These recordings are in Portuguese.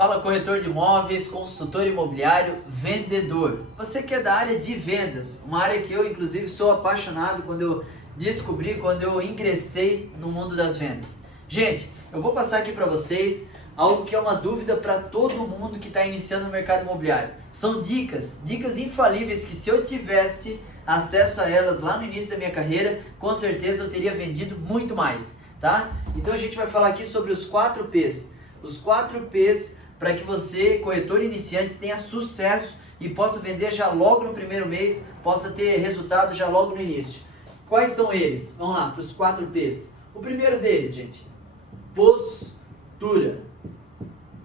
Fala corretor de imóveis, consultor imobiliário, vendedor. Você que é da área de vendas, uma área que eu inclusive sou apaixonado quando eu descobri, quando eu ingressei no mundo das vendas. Gente, eu vou passar aqui para vocês algo que é uma dúvida para todo mundo que está iniciando no mercado imobiliário. São dicas infalíveis que se eu tivesse acesso a elas lá no início da minha carreira, com certeza eu teria vendido muito mais, tá? Então a gente vai falar aqui sobre os 4 P's. Os 4 P's para que você, corretor iniciante, tenha sucesso e possa vender já logo no primeiro mês, possa ter resultado já logo no início. Quais são eles? Vamos lá, para os 4 P's. O primeiro deles, gente, postura.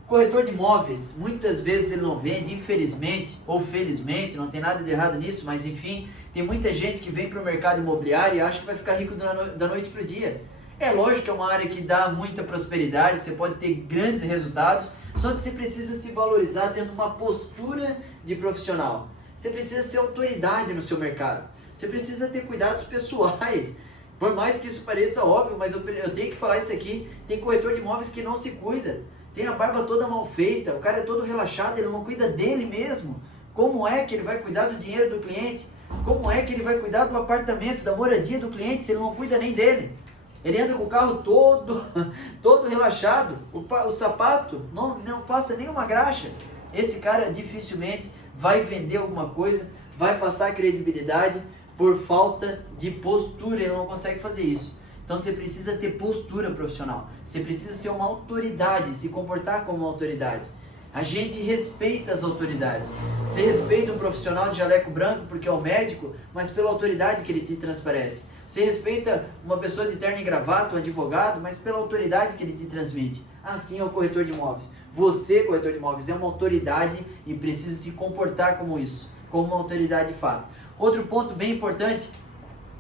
Corretor de imóveis, muitas vezes ele não vende, infelizmente ou felizmente, não tem nada de errado nisso, mas enfim, tem muita gente que vem para o mercado imobiliário e acha que vai ficar rico da noite para o dia. É lógico que é uma área que dá muita prosperidade, você pode ter grandes resultados, só que você precisa se valorizar tendo uma postura de profissional. Você precisa ser autoridade no seu mercado. Você precisa ter cuidados pessoais. Por mais que isso pareça óbvio, mas eu tenho que falar isso aqui. Tem corretor de imóveis que não se cuida. Tem a barba toda mal feita, o cara é todo relaxado, ele não cuida dele mesmo. Como é que ele vai cuidar do dinheiro do cliente? Como é que ele vai cuidar do apartamento, da moradia do cliente, se ele não cuida nem dele? Ele anda com o carro todo relaxado, o sapato não passa nenhuma graxa. Esse cara dificilmente vai vender alguma coisa, vai passar credibilidade por falta de postura, ele não consegue fazer isso. Então você precisa ter postura profissional, você precisa ser uma autoridade, se comportar como uma autoridade. A gente respeita as autoridades. Você respeita um profissional de jaleco branco porque é o médico, mas pela autoridade que ele te transparece. Você respeita uma pessoa de terno e gravata, um advogado, mas pela autoridade que ele te transmite. Assim é o corretor de imóveis. Você, corretor de imóveis, é uma autoridade e precisa se comportar como isso, como uma autoridade de fato. Outro ponto bem importante,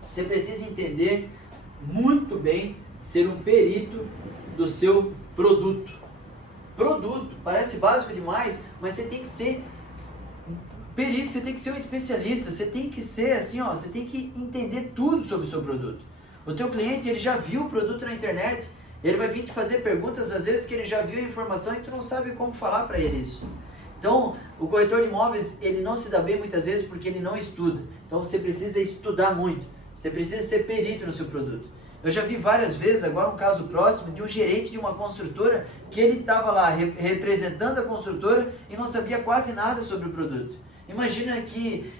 você precisa entender muito bem, ser um perito do seu produto. Produto, parece básico demais, mas você tem que ser perito, você tem que ser um especialista, você tem que ser assim, ó, você tem que entender tudo sobre o seu produto. O teu cliente, ele já viu o produto na internet, ele vai vir te fazer perguntas, às vezes que ele já viu a informação e tu não sabe como falar para ele isso. Então, o corretor de imóveis, ele não se dá bem muitas vezes porque ele não estuda. Então, você precisa estudar muito, você precisa ser perito no seu produto. Eu já vi várias vezes, agora um caso próximo, de um gerente de uma construtora que ele estava lá representando a construtora e não sabia quase nada sobre o produto. Imagina que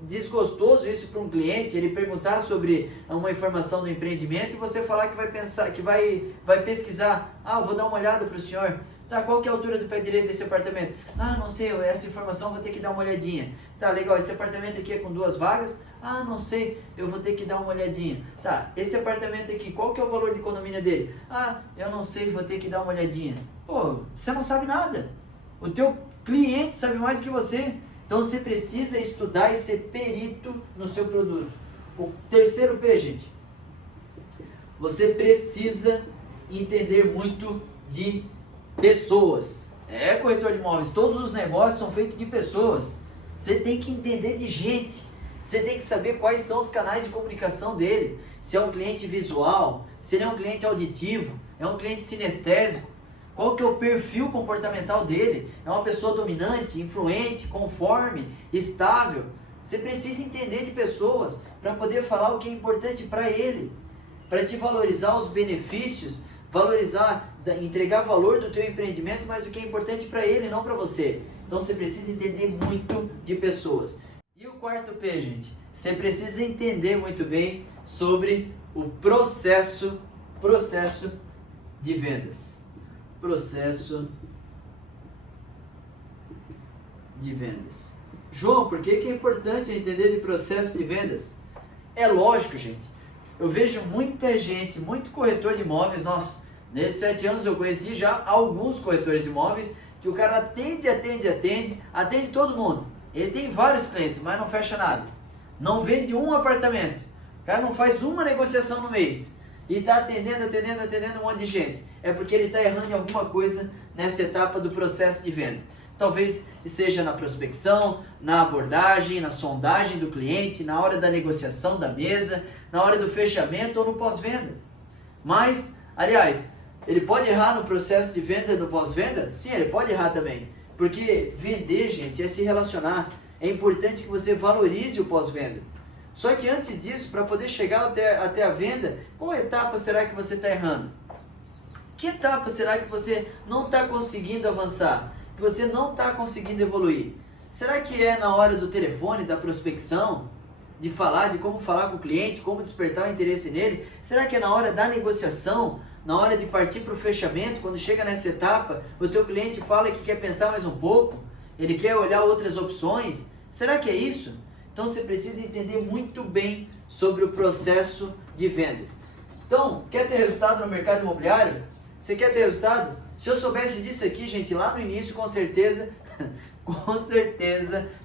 desgostoso isso para um cliente, ele perguntar sobre uma informação do empreendimento e você falar que vai pensar, que vai pesquisar. Ah, eu vou dar uma olhada para o senhor. Tá, qual que é a altura do pé direito desse apartamento? Ah, não sei, essa informação eu vou ter que dar uma olhadinha. Tá, legal, esse apartamento aqui é com 2 vagas? Ah, não sei, eu vou ter que dar uma olhadinha. Tá, esse apartamento aqui, qual que é o valor de condomínio dele? Ah, eu não sei, vou ter que dar uma olhadinha. Pô, você não sabe nada. O teu cliente sabe mais que você. Então você precisa estudar e ser perito no seu produto. O terceiro P, gente. Você precisa entender muito de pessoas. É, corretor de imóveis, todos os negócios são feitos de pessoas. Você tem que entender de gente. Você tem que saber quais são os canais de comunicação dele. Se é um cliente visual, se ele é um cliente auditivo, é um cliente sinestésico. Qual que é o perfil comportamental dele? É uma pessoa dominante, influente, conforme, estável? Você precisa entender de pessoas para poder falar o que é importante para ele, para te valorizar os benefícios, valorizar, entregar valor do teu empreendimento, mas o que é importante para ele, não para você. Então você precisa entender muito de pessoas. E o quarto P, gente, você precisa entender muito bem sobre o processo de vendas. Processo de vendas. João, por que é importante entender de processo de vendas? É lógico, gente. Eu vejo muita gente, muito corretor de imóveis, nossa, nesses 7 anos eu conheci já alguns corretores de imóveis que o cara atende todo mundo. Ele tem vários clientes, mas não fecha nada. Não vende um apartamento. O cara não faz uma negociação no mês. E está atendendo um monte de gente. É porque ele está errando em alguma coisa nessa etapa do processo de venda. Talvez seja na prospecção, na abordagem, na sondagem do cliente, na hora da negociação da mesa, na hora do fechamento ou no pós-venda. Mas, aliás, Ele pode errar no processo de venda, no pós-venda? Sim, ele pode errar também. Porque vender, gente, é se relacionar. É importante que você valorize o pós-venda. Só que antes disso, para poder chegar até a venda, qual etapa será que você está errando? Que etapa será que você não está conseguindo avançar? Que você não está conseguindo evoluir? Será que é na hora do telefone, da prospecção? De falar, de como falar com o cliente, como despertar o interesse nele? Será que é na hora da negociação? Na hora de partir para o fechamento, quando chega nessa etapa, o teu cliente fala que quer pensar mais um pouco? Ele quer olhar outras opções? Será que é isso? Então você precisa entender muito bem sobre o processo de vendas. Então, quer ter resultado no mercado imobiliário? Você quer ter resultado? Se eu soubesse disso aqui, gente, lá no início, com certeza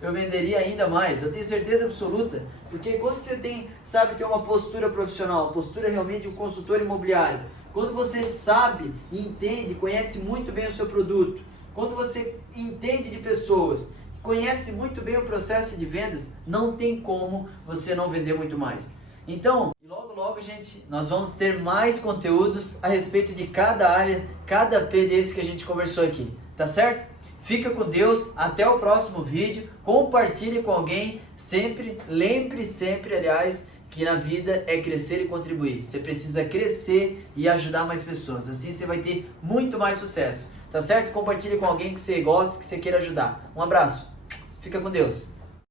eu venderia ainda mais. Eu tenho certeza absoluta. Porque quando você sabe ter uma postura profissional, uma postura realmente de um consultor imobiliário, quando você sabe, entende, conhece muito bem o seu produto, quando você entende de pessoas, conhece muito bem o processo de vendas, não tem como você não vender muito mais. Então, logo, gente, nós vamos ter mais conteúdos a respeito de cada área, cada P desse que a gente conversou aqui, tá certo? Fica com Deus, até o próximo vídeo, compartilhe com alguém, sempre, lembre sempre, aliás, que na vida é crescer e contribuir. Você precisa crescer e ajudar mais pessoas, assim você vai ter muito mais sucesso, tá certo? Compartilhe com alguém que você gosta, que você queira ajudar. Um abraço, fica com Deus.